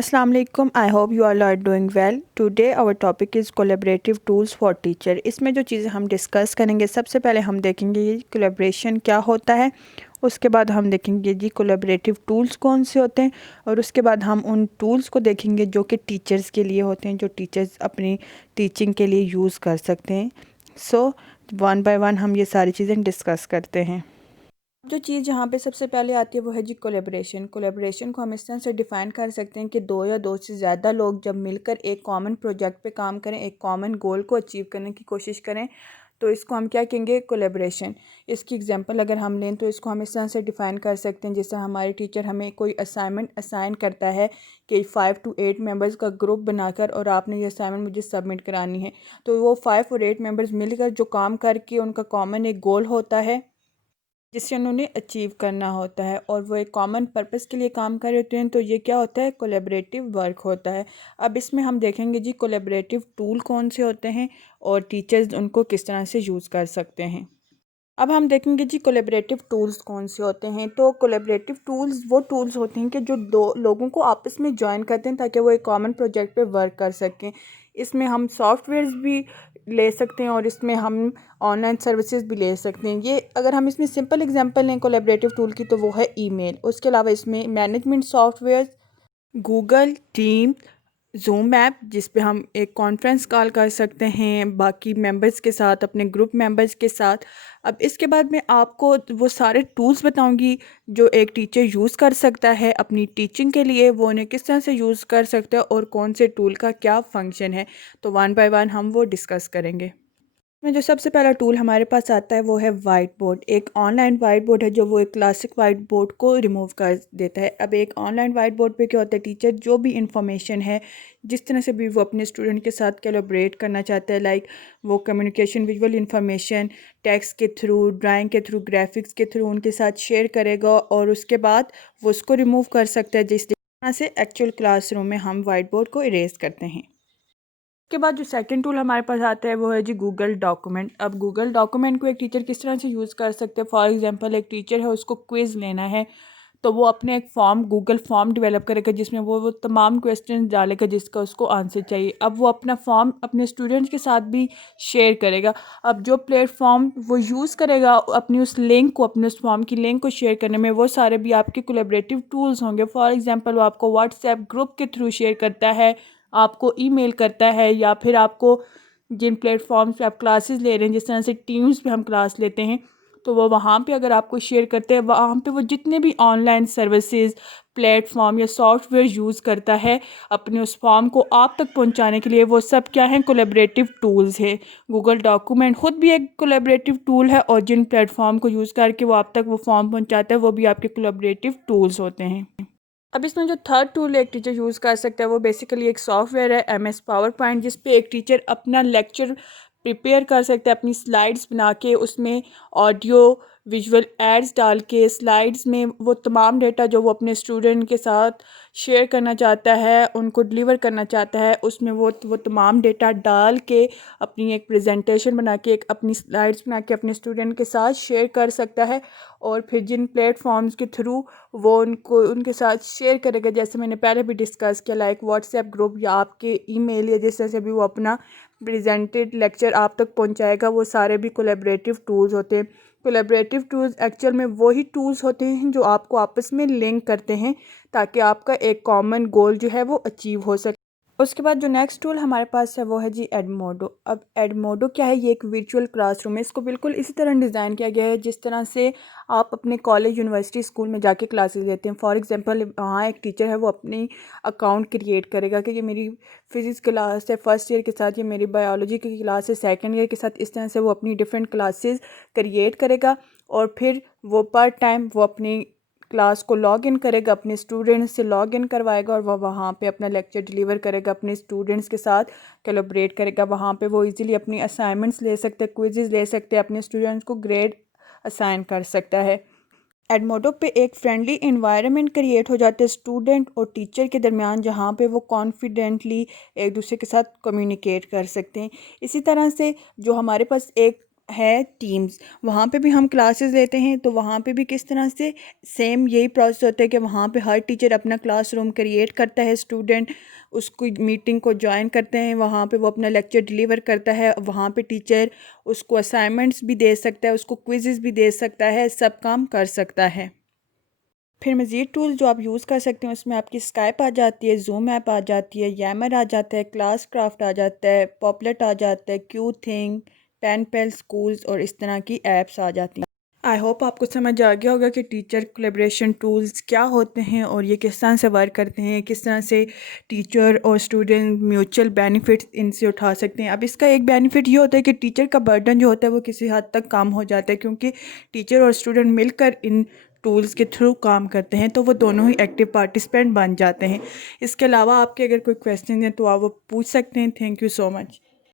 Assalamu alaikum. I hope you all are doing well. Today our topic is collaborative tools for teacher. इसमें जो चीज़ें हम discuss करेंगे, सबसे पहले हम देखेंगे ये कोलैबोरेशन क्या होता है, उसके बाद हम देखेंगे जी कोलैबोरेटिव टूल्स कौन से होते हैं, और उसके बाद हम उन टूल्स को देखेंगे जो कि टीचर्स के लिए होते हैं, जो टीचर्स अपनी टीचिंग के लिए यूज़ कर सकते हैं। सो वन बाय वन हम ये सारी चीज़ें डिस्कस करते हैं। जो चीज़ यहाँ पे सबसे पहले आती है वो है जी कोलैबोरेशन। कोलैबोरेशन को हम इस तरह से डिफ़ाइन कर सकते हैं कि दो या दो से ज़्यादा लोग जब मिलकर एक कॉमन प्रोजेक्ट पे काम करें, एक कॉमन गोल को अचीव करने की कोशिश करें, तो इसको हम क्या कहेंगे, कोलैबोरेशन। इसकी एग्जांपल अगर हम लें तो इसको हम इस तरह से डिफ़ाइन कर सकते हैं, जैसे हमारे टीचर हमें कोई असाइनमेंट असाइन करता है कि 5 to 8 मेंबर्स का ग्रुप बनाकर और आपने ये असाइनमेंट मुझे सबमिट करानी है। तो वो 5 और 8 मेंबर्स मिलकर जो काम करके उनका कॉमन एक गोल होता है जिसे उन्होंने अचीव करना होता है, और वो एक कॉमन पर्पस के लिए काम कर रहे होते हैं, तो ये क्या होता है, कोलैबोरेटिव वर्क होता है। अब इसमें हम देखेंगे जी कोलैबोरेटिव टूल कौन से होते हैं और टीचर्स उनको किस तरह से यूज़ कर सकते हैं। अब हम देखेंगे जी कोलैबोरेटिव टूल्स कौन से होते हैं। तो कोलैबोरेटिव टूल्स वो टूल्स होते हैं कि जो दो लोगों को आपस में जॉइन करते हैं ताकि वो एक कॉमन प्रोजेक्ट पे वर्क कर सकें। इसमें हम सॉफ्टवेयर्स भी ले सकते हैं और इसमें हम ऑनलाइन सर्विसेज भी ले सकते हैं। ये अगर हम इसमें सिंपल एग्जांपल लें कोलैबोरेटिव टूल की, तो वो है ईमेल। उसके अलावा इसमें management software, Google team, zoom app जिस पे हम एक कॉन्फ्रेंस कॉल कर सकते हैं बाकी मेंबर्स के साथ, अपने ग्रुप मेंबर्स के साथ। अब इसके बाद मैं आपको वो सारे टूल्स बताऊंगी जो एक टीचर यूज़ कर सकता है अपनी टीचिंग के लिए, वो उन्हें किस तरह से यूज़ कर सकता है और कौन से टूल का क्या फ़ंक्शन है। तो वन बाय वन हम वो डिस्कस करेंगे। में जो सबसे पहला टूल हमारे पास आता है वो है वाइट बोर्ड। एक ऑनलाइन वाइट बोर्ड है जो वो एक क्लासिक वाइट बोर्ड को रिमूव कर देता है। अब एक ऑनलाइन वाइट बोर्ड पे क्या होता है, टीचर जो भी इंफॉर्मेशन है, जिस तरह से भी वो अपने स्टूडेंट के साथ कोलैबोरेट करना चाहता है, लाइक वो कम्युनिकेशन, विजुअल इंफॉर्मेशन, टेक्स्ट के थ्रू, ड्राइंग के थ्रू, ग्राफिक्स के थ्रू उनके साथ शेयर करेगा और उसके बाद वो उसको रिमूव कर सकता है, जिस तरह से एक्चुअल क्लासरूम में हम वाइट बोर्ड को इरेज करते हैं। उसके बाद जो सेकंड टूल हमारे पास आता है वो है जी गूगल डॉक्यूमेंट। अब गूगल डॉक्यूमेंट को एक टीचर किस तरह से यूज़ कर सकते हैं, फॉर एग्जांपल एक टीचर है, उसको क्विज़ लेना है, तो वो अपने एक फॉर्म, गूगल फॉर्म डेवलप करेगा जिसमें वो तमाम क्वेश्चन डालेगा जिसका उसको आंसर चाहिए। अब वो अपना फॉर्म अपने स्टूडेंट्स के साथ भी शेयर करेगा। अब जो प्लेटफॉर्म वो यूज़ करेगा अपनी उस लिंक को, अपने उस फॉर्म की लिंक को शेयर करने में, वो सारे भी आपके कोलैबोरेटिव टूल्स होंगे। फॉर एग्जांपल वो आपको व्हाट्सएप ग्रुप के थ्रू शेयर करता है, आपको ईमेल करता है, या फिर आपको जिन प्लेटफॉर्म्स पे आप क्लासेस ले रहे हैं, जिस तरह से टीम्स पे हम क्लास लेते हैं, तो वो वहाँ पे अगर आपको शेयर करते हैं, वहाँ पे वो जितने भी ऑनलाइन सर्विसेज, प्लेटफॉर्म या सॉफ्टवेयर यूज़ करता है अपने उस फॉर्म को आप तक पहुँचाने के लिए, वो सब क्या हैं, कोलैबोरेटिव टूल्स है। गूगल डॉक्यूमेंट खुद भी एक कोलैबोरेटिव टूल है, और जिन प्लेटफॉर्म को यूज़ करके वो आप तक वो फॉर्म पहुँचाता है, वो भी आपके कोलैबोरेटिव टूल्स होते हैं। अब इसमें जो थर्ड टूल एक टीचर यूज़ कर सकता है वो बेसिकली एक सॉफ्टवेयर है, MS पावर पॉइंट, जिस पे एक टीचर अपना लेक्चर प्रिपेयर कर सकता है, अपनी स्लाइड्स बना के, उसमें ऑडियो विजुअल एड्स डाल के स्लाइड्स में वो तमाम डेटा जो वो अपने स्टूडेंट के साथ शेयर करना चाहता है, उनको डिलीवर करना चाहता है, उसमें वो तमाम डेटा डाल के अपनी एक प्रेजेंटेशन बना के, एक अपनी स्लाइड्स बना के अपने स्टूडेंट के साथ शेयर कर सकता है। और फिर जिन प्लेटफॉर्म्स के थ्रू वो उनको उनके साथ शेयर करेगा, जैसे मैंने पहले भी डिस्कस किया, लाइक व्हाट्सएप ग्रुप या आपके ईमेल, या जिस तरह से भी वो अपना प्रेजेंटेड लेक्चर आप तक पहुंचाएगा, वो सारे भी कोलैबोरेटिव टूल्स होते हैं। कोलैबोरेटिव टूल्स एक्चुअल में वही टूल्स होते हैं जो आपको आपस में लिंक करते हैं ताकि आपका एक कॉमन गोल जो है वो अचीव हो सके। उसके बाद जो नेक्स्ट टूल हमारे पास है वो है जी एडमोडो। अब एडमोडो क्या है, ये एक वर्चुअल क्लासरूम है। इसको बिल्कुल इसी तरह डिज़ाइन किया गया है जिस तरह से आप अपने कॉलेज, यूनिवर्सिटी, स्कूल में जाके क्लासेस लेते हैं। फॉर एग्जांपल वहाँ एक टीचर है, वो अपनी अकाउंट क्रिएट करेगा कि ये मेरी फिज़िक्स क्लास है फर्स्ट ईयर के साथ, ये मेरी बायोलॉजी की क्लास है सेकेंड ईयर के साथ। इस तरह से वो अपनी डिफरेंट क्लासेस क्रिएट करेगा और फिर वो पर टाइम वो अपनी क्लास को लॉग इन करेगा, अपने स्टूडेंट्स से लॉग इन करवाएगा, और वह वहाँ पे अपना लेक्चर डिलीवर करेगा, अपने स्टूडेंट्स के साथ कोलैबोरेट करेगा। वहाँ पे वो इजीली अपनी असाइनमेंट्स ले सकते हैं, क्विज़ेस ले सकते हैं, अपने स्टूडेंट्स को ग्रेड असाइन कर सकता है। एडमोडो पे एक फ्रेंडली इन्वायरमेंट क्रिएट हो जाते हैं स्टूडेंट और टीचर के दरमियान, जहाँ पे वो कॉन्फिडेंटली एक दूसरे के साथ कम्युनिकेट कर सकते हैं। इसी तरह से जो हमारे पास एक है टीम्स, वहाँ पे भी हम क्लासेस लेते हैं। तो वहाँ पे भी किस तरह से सेम यही प्रोसेस होता है कि वहाँ पे हर टीचर अपना क्लासरूम क्रिएट करता है, स्टूडेंट उसको मीटिंग को ज्वाइन करते हैं, वहाँ पे वो अपना लेक्चर डिलीवर करता है। वहाँ पे टीचर उसको असाइनमेंट्स भी दे सकता है, उसको क्विज़ेस भी दे सकता है, सब काम कर सकता है। फिर मज़ीद टूल जो आप यूज़ कर सकते हैं उसमें आपकी स्काइप आ जाती है, जूम ऐप आ जाती है, यैमर आ जाता है, क्लास क्राफ्ट आ जाता है, पॉपलेट आ जाता है, क्यू थिंग, पेन पेल स्कूल्स और इस तरह की ऐप्स आ जाती हैं। आई होप आपको समझ आ गया होगा कि टीचर कोलैबोरेशन टूल्स क्या होते हैं और ये किस तरह से वर्क करते हैं, किस तरह से टीचर और स्टूडेंट म्यूचुअल बेनिफिट इनसे उठा सकते हैं। अब इसका एक बेनिफिट ये होता है कि टीचर का बर्डन जो होता है वो किसी हद तक कम हो जाता है, क्योंकि टीचर और स्टूडेंट मिलकर इन टूल्स के थ्रू काम करते हैं तो वो दोनों ही एक्टिव पार्टिसिपेंट बन जाते हैं। इसके अलावा आपके अगर कोई क्वेश्चन हैं तो आप वो पूछ सकते हैं। Thank you so much.